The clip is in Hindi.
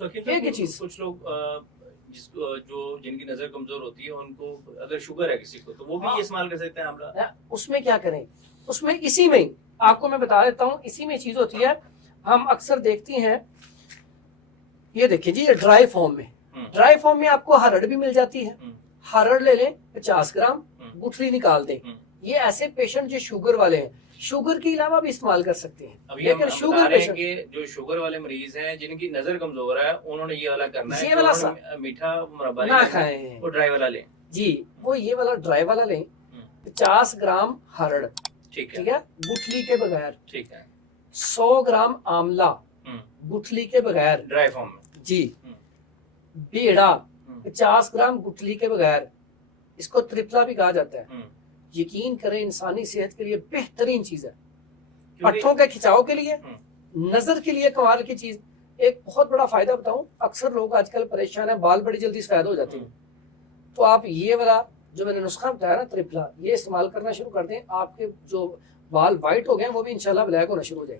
तो एक ही चीज। कुछ लोग जिसको जो जिनकी नजर कमजोर होती है उनको अगर शुगर है किसी को तो वो भी हाँ। ये इस्तेमाल कर सकते हैं आंवला। उसमें क्या करें, उसमें इसी में ही आपको मैं बता देता हूँ, इसी में चीज होती है। हम अक्सर देखती हैं, ये देखिए जी, ये ड्राई फॉर्म में, ड्राई फॉर्म में आपको हरड़ भी मिल जाती है। हरड़ ले लें 50 ग्राम, गुठली निकाल दें। ये ऐसे पेशेंट जो शुगर वाले हैं, शुगर के अलावा भी इस्तेमाल कर सकते हैं। अभी हम शुगर पेशेंट के जो शुगर वाले मरीज हैं जिनकी नजर कमजोर है उन्होंने ये वाला करना है, ये वाला मीठा मुरब्बा ना खाएं, वो ड्राई वाला लें जी, वो ये वाला ड्राई वाला लें। 50 ग्राम हरड़, ठीक है, गुठली के बगैर, ठीक है। 100 ग्राम आंवला, गुठली के बगैर, ड्राई फॉर्म में जी। बेड़ा 50 ग्राम, गुठली के बगैर। इसको त्रिफला भी कहा जाता है। यकीन करें, इंसानी सेहत के लिए बेहतरीन चीज है, पट्टों के खिंचाव के लिए, नजर के लिए कमाल की चीज। एक बहुत बड़ा फायदा बताऊं, अक्सर लोग आजकल परेशान है, बाल बड़ी जल्दी सफेद हो जाते हैं। तो आप ये वाला जो मैंने नुस्खा बताया ना, त्रिफला, ये इस्तेमाल करना शुरू कर दें, आपके जो बाल व्हाइट हो गए वो भी इंशाल्लाह ब्लैक होना शुरू हो जाएंगे।